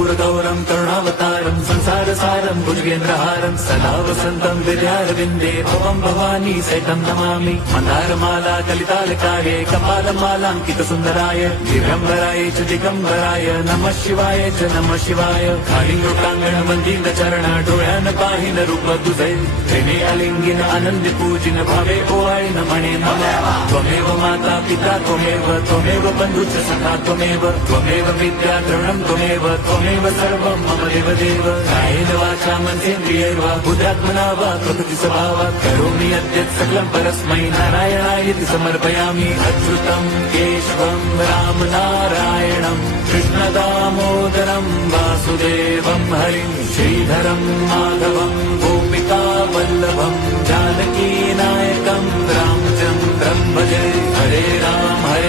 कर्पूरगौरं करुणावतारं संसारसारं भुजगेन्द्रहारं सदा वसन्तं विद्यारविन्दे भवं भवानी सहितं नमामि। मन्दारमाला कलितालकाये कपालमालाङ्कितसुन्दराय दिगम्बराय च दिगम्बराय नमः शिवाय च नमः शिवाय। कालिङ्गोटाङ्गण चरण डोळ्यान पाहिन रूप तुझे प्रेमे अलिंगिन आनंदी पूजिन भावे ओवाळीन म्हणे नमः। त्वमेव माता पिता त्वमेव बंधुश्च सखा त्वमेव विद्या द्रविणं त्वमेव सर्वं मम देवदेव। कायेन वाचा मनसेन्द्रियैर्वा बुद्ध्यात्मना वा प्रकृति स्वभावात् करोमि यद्यत् सकलं परस्मै नारायणायति समर्पयामि। अच्युतं केशवं राम नारायणं कृष्णदामोदरं वासुदेवं हरिं श्रीधरं माधवं गोपिका वल्लभं जानकी नायकं रामचन्द्रं भजे। हरे राम हरे